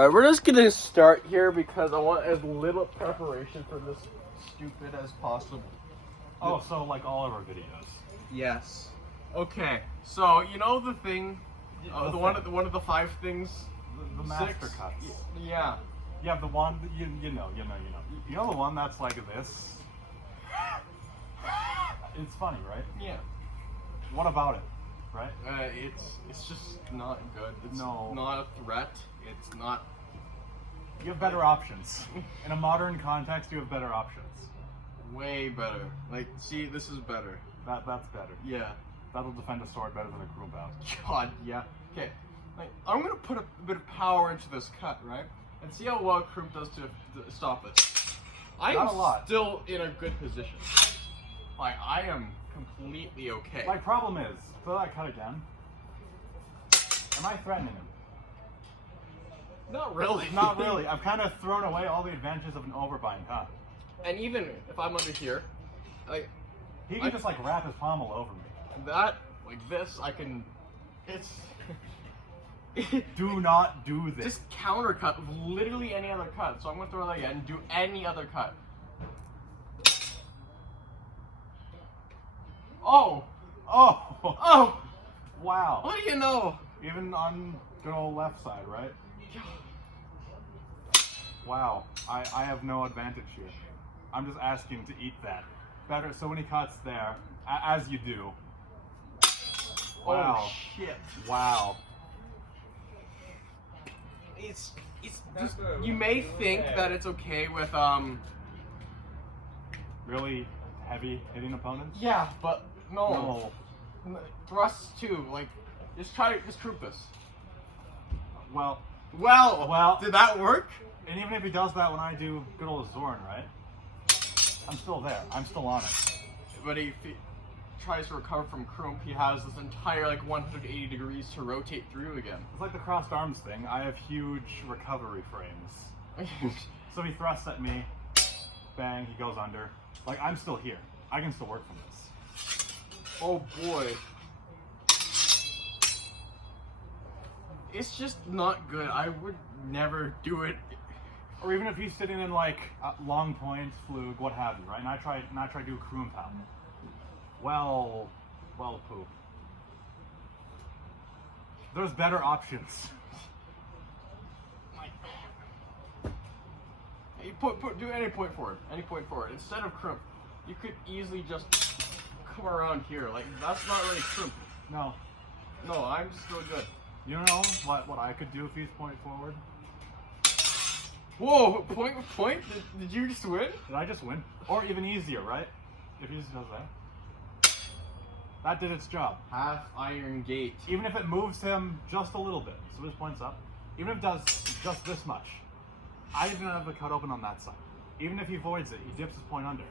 Alright, we're just gonna start here because I want as little preparation for this stupid as possible. Oh, so like all of our videos. Yes. Okay, so you know the thing, one of the 5 things, the master cuts. Yeah. You have the one that you know the one that's like this. It's funny, right? Yeah. What about it, right? It's just not good. It's not a threat. It's not. You have better options. In a modern context, you have better options. Way better. Like, see, this is better. That's better. Yeah. That'll defend a sword better than a Coomphow. God, yeah. Okay, like, I'm gonna put a bit of power into this cut, right? And see how well Croom does to stop it. I'm still in a good position. Like, I am completely okay. My problem is, throw that cut again. Am I threatening him? Not really. Not really. I've kind of thrown away all the advantages of an overbind cut. And even if I'm under here, like... He can just, like, wrap his pommel over me. That, like this, I can... It's... Do not do this. Just counter cut with literally any other cut. So I'm gonna throw that again and do any other cut. Oh! Oh! Oh! Wow. What do you know? Even on good old left side, right? Wow. I have no advantage here. I'm just asking to eat that. Better, so many cuts there, as you do. Wow. Oh, shit. Wow. It's just, you may think that it's okay with, really heavy hitting opponents? Yeah, but no. Thrusts too, like, just troop this. Well, did that work? And even if he does that when I do good old Zorn, right? I'm still there. I'm still on it. But if he tries to recover from Croom, he has this entire, like, 180 degrees to rotate through again. It's like the crossed arms thing. I have huge recovery frames. So he thrusts at me, bang, he goes under. Like, I'm still here. I can still work from this. Oh boy. It's just not good. I would never do it. Or even if he's sitting in like long points, flug, what have you, right? And I try to do Coomphow. Well, poop. There's better options. Hey, do any point forward. Any point forward. Instead of Croom, you could easily just come around here. Like, that's not really Croom. No, I'm still good. You know what I could do if he's point forward? Whoa, point? Did you just win? Did I just win? Or even easier, right? If he just does that. That did its job. Half Iron Gate. Even if it moves him just a little bit, so his point's up. Even if it does just this much. I didn't have the cut open on that side. Even if he voids it, he dips his point under.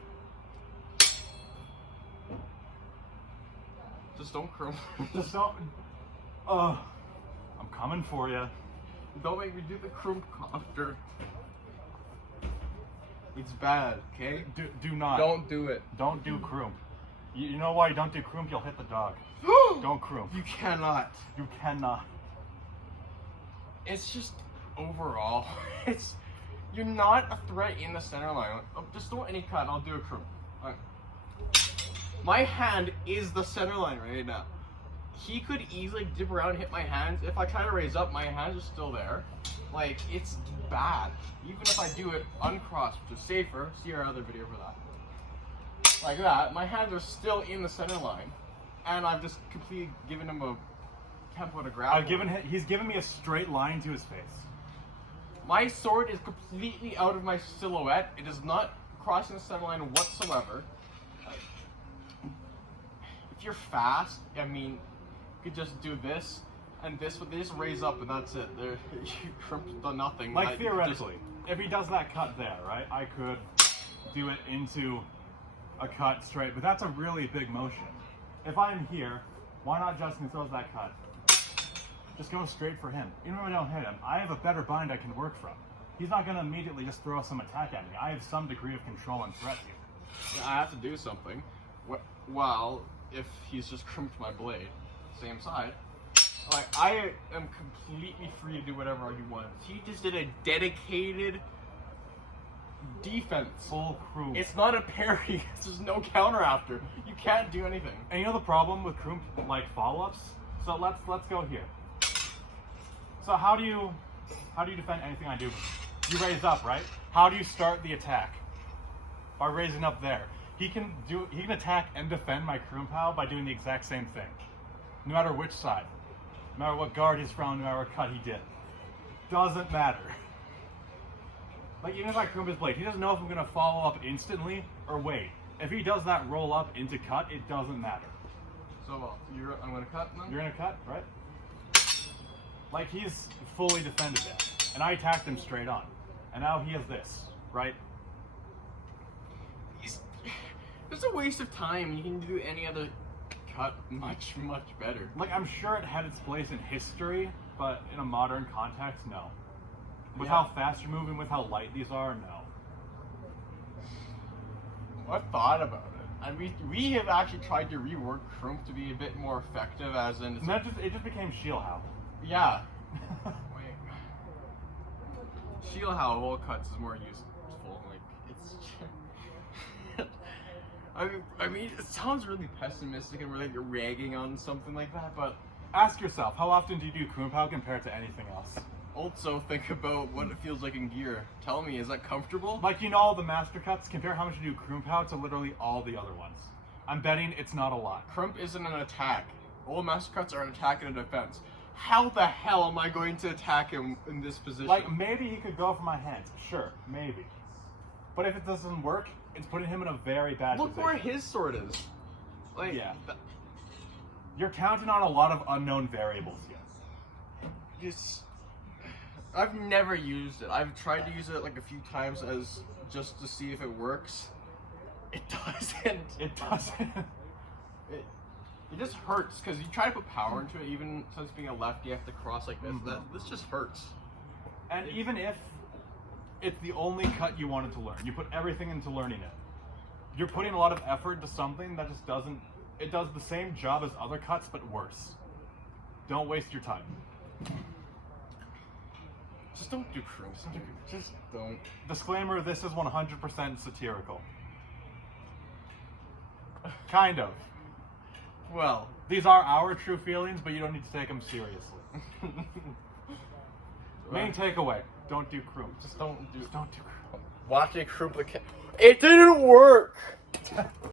Just don't Croom. Just don't. I'm coming for you. Don't make me do the Croom counter. It's bad, okay? Do not. Don't do it. Don't do Croom. You know why you don't do Croom? You'll hit the dog. Don't Croom. You cannot. You cannot. It's just overall, you're not a threat in the center line. Just throw any cut and I'll do a Croom. Right. My hand is the center line right now. He could easily dip around and hit my hands. If I try to raise up, my hands are still there. Like, it's bad. Even if I do it uncrossed, which is safer, see our other video for that. Like that, my hands are still in the center line. And I've just completely given him a tempo to grab. He's given me a straight line to his face. My sword is completely out of my silhouette. It is not crossing the center line whatsoever. If you're fast, I mean, you could just do this and this, but they just raise up and that's it. Crimp's done nothing. Like, theoretically, if he does that cut there, right, I could do it into a cut straight, but that's a really big motion. If I'm here, why not Justin throws that cut? Just go straight for him. Even if I don't hit him, I have a better bind I can work from. He's not going to immediately just throw some attack at me. I have some degree of control and threat here. I have to do something. Well, if he's just crimped my blade, same side. Like, I am completely free to do whatever you want. He just did a dedicated defense. Full crew. It's not a parry. There's no counter after. You can't do anything. And you know the problem with Croom like follow-ups? So let's go here. So how do you defend anything I do? You raise up, right? How do you start the attack? By raising up there. He can attack and defend my Coomphow by doing the exact same thing. No matter which side. No matter what guard he's from, no matter what cut he did. Doesn't matter. Like, even if I Croom his blade, he doesn't know if I'm gonna follow up instantly or wait. If he does that roll up into cut, it doesn't matter. So I'm gonna cut then? You're gonna cut, right? Like, he's fully defended it. And I attacked him straight on. And now he has this, right? It's a waste of time. You can do any other cut much, much better. Like, I'm sure it had its place in history, but in a modern context, no. With Yeah. how fast you're moving, with how light these are, no. I've thought about it. I mean, we have actually tried to rework Croomp to be a bit more effective, as in... And it just became Shieldhow. Yeah. Wait. Shieldhow of all cuts is more useful. Like, it's... I mean, it sounds really pessimistic and like you're ragging on something like that, but Ask yourself, how often do you do Coomphow compared to anything else? also think about what it feels like in gear. Tell me, is that comfortable? Like, you know all the master cuts? Compare how much you do Coomphow to literally all the other ones. I'm betting it's not a lot. Crump isn't an attack. All master cuts are an attack and a defense. How the hell am I going to attack him in this position? Like, maybe he could go for my hands. Sure, maybe. But if it doesn't work, it's putting him in a very bad look position. where his sword is. Like, Yeah. You're counting on a lot of unknown variables here. just I've never used it. I've tried to use it like a few times as just to see if it works. It doesn't. It doesn't. It just hurts because you try to put power into it. Even since being a lefty, you have to cross like this. This just hurts. And even if it's the only cut you wanted to learn, you put everything into learning it. You're putting a lot of effort into something that just doesn't. It does the same job as other cuts, but worse. Don't waste your time. Just don't do Crooms. Just don't. Disclaimer: this is 100% satirical. Kind of. Well, These are our true feelings, but you don't need to take them seriously. Main takeaway: don't do Croom. just don't do. Just don't do Croom. Watch a Croom. It didn't work.